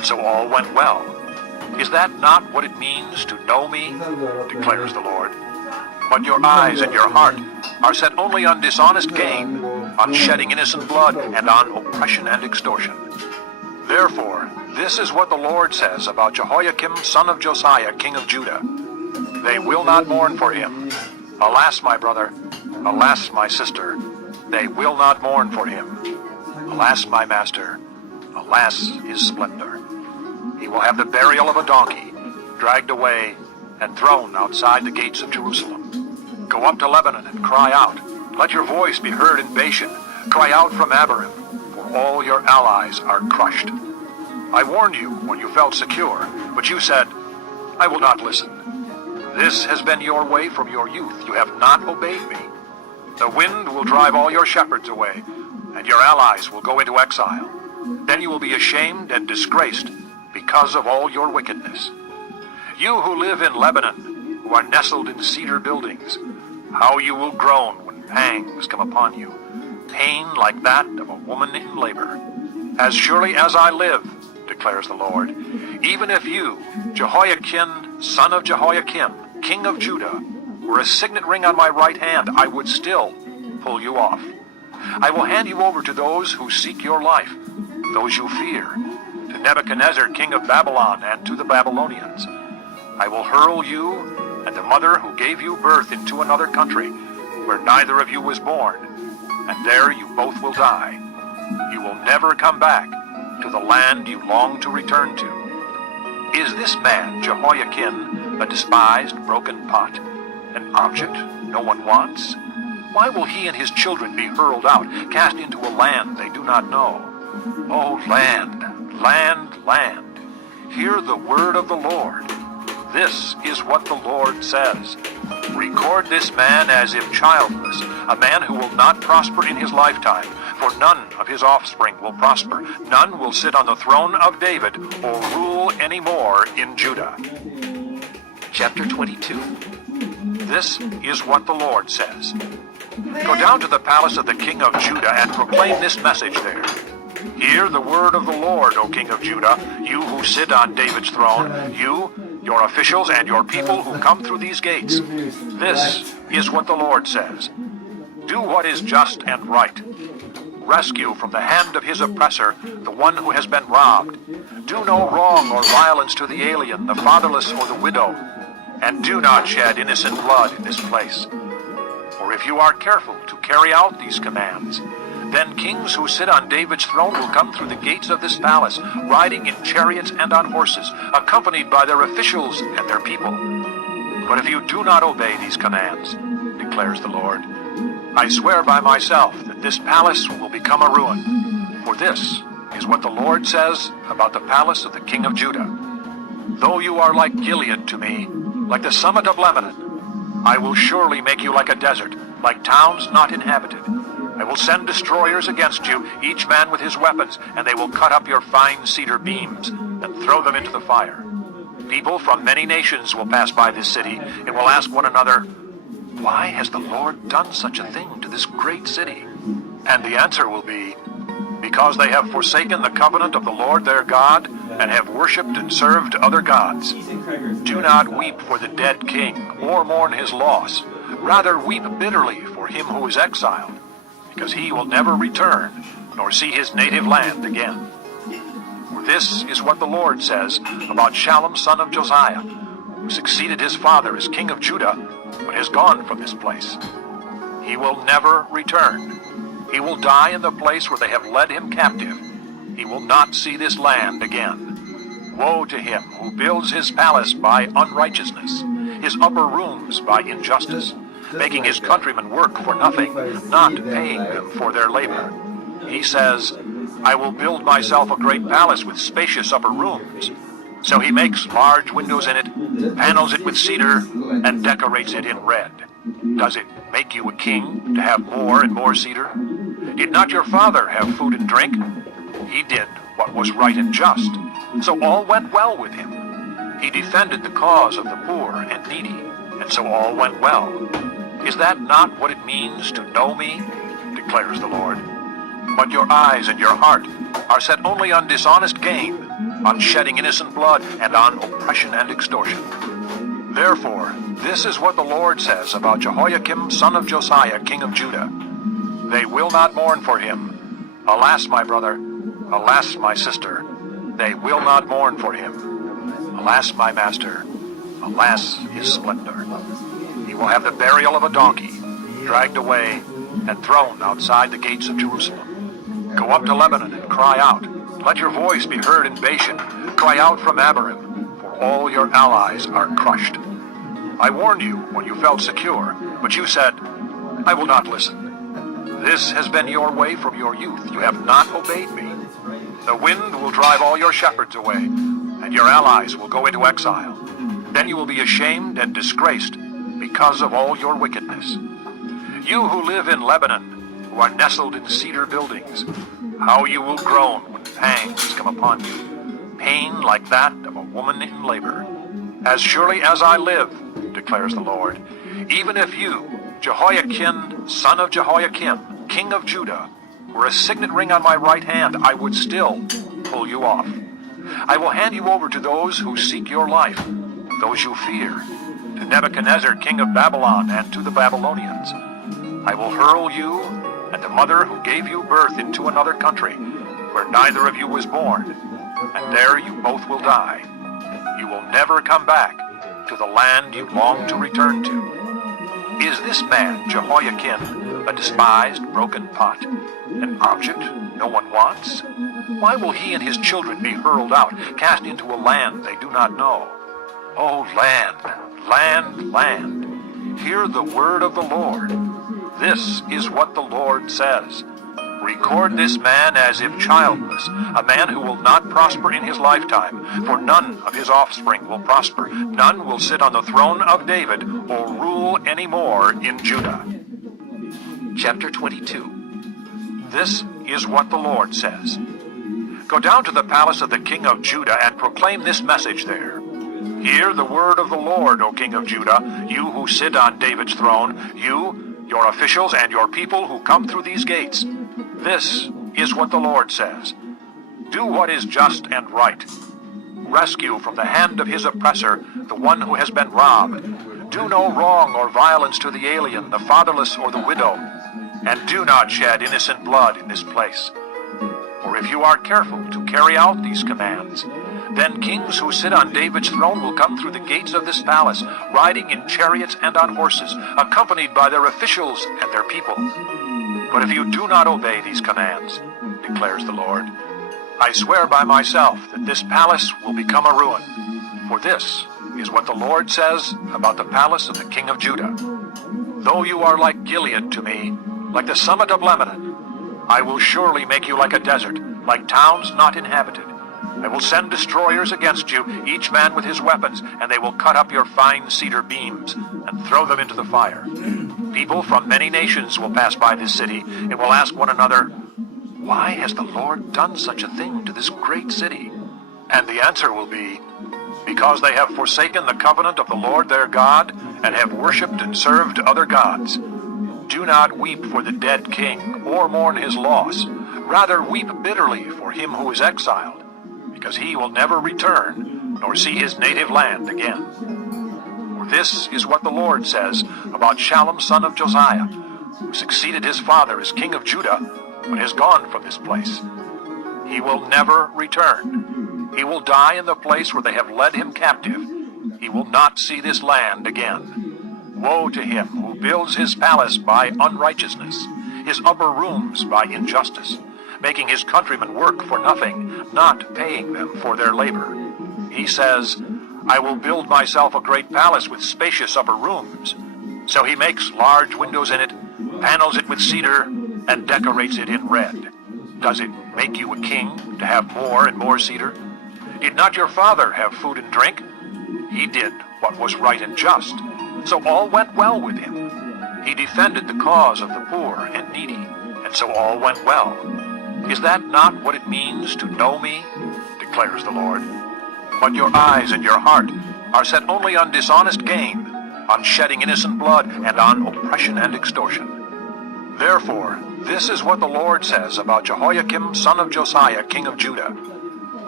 and so all went well. Is that not what it means to know me? Declares the Lord. But your eyes and your heart are set only on dishonest gain, on shedding innocent blood, and on oppression and extortion. Therefore, this is what the Lord says about Jehoiakim, son of Josiah, king of Judah. They will not mourn for him. Alas, my brother, alas, my sister, they will not mourn for him. Alas, my master, alas, his splendor. He will have the burial of a donkey, dragged away and thrown outside the gates of Jerusalem. Go up to Lebanon and cry out. Let your voice be heard in Bashan. Cry out from Abarim, for all your allies are crushed. I warned you when you felt secure, but you said, I will not listen. This has been your way from your youth. You have not obeyed me. The wind will drive all your shepherds away, and your allies will go into exile. Then you will be ashamed and disgraced because of all your wickedness. You who live in Lebanon, who are nestled in cedar buildings, how you will groan when pangs come upon you, pain like that of a woman in labor. As surely as I live, declares the Lord, even if you, Jehoiakim, son of Jehoiakim, king of Judah, were a signet ring on my right hand, I would still pull you off. I will hand you over to those who seek your life, those you fear, to Nebuchadnezzar, king of Babylon, and to the Babylonians. I will hurl you and the mother who gave you birth into another country, where neither of you was born, and there you both will die. You will never come back to the land you long to return to. Is this man, Jehoiakim, a despised, broken pot, an object no one wants? Why will he and his children be hurled out, cast into a land they do not know? O land, land, land, hear the word of the Lord. This is what the Lord says. Record this man as if childless, a man who will not prosper in his lifetime, for none of his offspring will prosper. None will sit on the throne of David or rule any more in Judah. Chapter 22. This is what the Lord says. Go down to the palace of the king of Judah and proclaim this message there. Hear the word of the Lord, O king of Judah, you who sit on David's throne, you, your officials, and your people who come through these gates. This is what the Lord says. Do what is just and right. Rescue from the hand of his oppressor the one who has been robbed. Do no wrong or violence to the alien, the fatherless, or the widow. And do not shed innocent blood in this place. For if you are careful to carry out these commands, then kings who sit on David's throne will come through the gates of this palace, riding in chariots and on horses, accompanied by their officials and their people. But if you do not obey these commands, declares the Lord, I swear by myself that this palace will become a ruin. For this is what the Lord says about the palace of the king of Judah. Though you are like Gilead to me, like the summit of Lebanon, I will surely make you like a desert, like towns not inhabited. I will send destroyers against you, each man with his weapons, and they will cut up your fine cedar beams and throw them into the fire. People from many nations will pass by this city and will ask one another, why has the Lord done such a thing to this great city? And the answer will be, because they have forsaken the covenant of the Lord their God and have worshipped and served other gods. Do not weep for the dead king or mourn his loss. Rather weep bitterly for him who is exiled, because he will never return nor see his native land again. For this is what the Lord says about Shallum son of Josiah, who succeeded his father as king of Judah, but has gone from this place. He will never return. He will die in the place where they have led him captive. He will not see this land again. Woe to him who builds his palace by unrighteousness, his upper rooms by injustice, making his countrymen work for nothing, not paying them for their labor. He says, I will build myself a great palace with spacious upper rooms. So he makes large windows in it, panels it with cedar, and decorates it in red. Does it make you a king to have more and more cedar? Did not your father have food and drink? He did what was right and just, so all went well with him. He defended the cause of the poor and needy, and so all went well. Is that not what it means to know me? Declares the Lord. But your eyes and your heart are set only on dishonest gain, on shedding innocent blood, and on oppression and extortion. Therefore, this is what the Lord says about Jehoiakim, son of Josiah, king of Judah. They will not mourn for him. Alas, my brother, alas, my sister, they will not mourn for him. Alas, my master, alas, his splendor. He will have the burial of a donkey, dragged away and thrown outside the gates of Jerusalem. Go up to Lebanon and cry out. Let your voice be heard in Bashan. Cry out from Abarim, for all your allies are crushed. I warned you when you felt secure, but you said, I will not listen. This has been your way from your youth. You have not obeyed me. The wind will drive all your shepherds away, and your allies will go into exile. Then you will be ashamed and disgraced because of all your wickedness. You who live in Lebanon, who are nestled in cedar buildings, how you will groan when pangs come upon you, pain like that of a woman in labor. As surely as I live, declares the Lord, even if you, Jehoiakim, son of Jehoiakim, king of Judah, were a signet ring on my right hand, I would still pull you off. I will hand you over to those who seek your life, those you fear, to Nebuchadnezzar, king of Babylon, and to the Babylonians. I will hurl you and the mother who gave you birth into another country, where neither of you was born, and there you both will die. You will never come back to the land you long to return to. Is this man, Jehoiakim, a despised, broken pot, an object no one wants? Why will he and his children be hurled out, cast into a land they do not know? O land, land, land, hear the word of the Lord. This is what the Lord says. Record this man as if childless, a man who will not prosper in his lifetime, for none of his offspring will prosper. None will sit on the throne of David or rule any more in Judah. Chapter 22. This is what the Lord says. Go down to the palace of the king of Judah and proclaim this message there. Hear the word of the Lord, O king of Judah, you who sit on David's throne, you, your officials, and your people who come through these gates. This is what the Lord says. Do what is just and right. Rescue from the hand of his oppressor the one who has been robbed. Do no wrong or violence to the alien, the fatherless, or the widow. And do not shed innocent blood in this place. For if you are careful to carry out these commands, then kings who sit on David's throne will come through the gates of this palace, riding in chariots and on horses, accompanied by their officials and their people. But if you do not obey these commands, declares the Lord, I swear by myself that this palace will become a ruin. For this is what the Lord says about the palace of the king of Judah. Though you are like Gilead to me, like the summit of Lebanon, I will surely make you like a desert, like towns not inhabited. I will send destroyers against you, each man with his weapons, and they will cut up your fine cedar beams and throw them into the fire. People from many nations will pass by this city and will ask one another, why has the Lord done such a thing to this great city? And the answer will be, because they have forsaken the covenant of the Lord their God and have worshipped and served other gods. Do not weep for the dead king or mourn his loss. Rather weep bitterly for him who is exiled, because he will never return nor see his native land again. For this is what the Lord says about Shallum son of Josiah, who succeeded his father as king of Judah, but has gone from this place. He will never return. He will die in the place where they have led him captive. He will not see this land again. Woe to him who builds his palace by unrighteousness, his upper rooms by injustice, making his countrymen work for nothing, not paying them for their labor. He says, I will build myself a great palace with spacious upper rooms. So he makes large windows in it, panels it with cedar, and decorates it in red. Does it make you a king to have more and more cedar? Did not your father have food and drink? He did what was right and just, so all went well with him. He defended the cause of the poor and needy, and so all went well. Is that not what it means to know me? Declares the Lord. But your eyes and your heart are set only on dishonest gain, on shedding innocent blood, and on oppression and extortion. Therefore, this is what the Lord says about Jehoiakim, son of Josiah, king of Judah.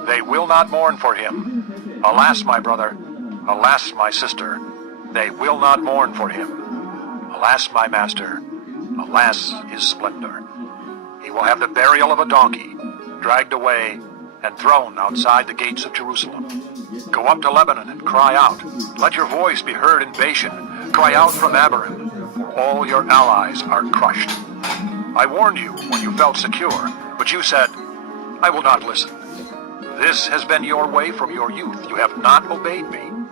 They will not mourn for him. Alas, my brother, alas, my sister, they will not mourn for him. Alas, my master, alas, his splendor. He will have the burial of a donkey, dragged away and thrown outside the gates of Jerusalem. Go up to Lebanon and cry out. Let your voice be heard in Bashan. Cry out from Abarim, for all your allies are crushed. I warned you when you felt secure, but you said, I will not listen. This has been your way from your youth. You have not obeyed me.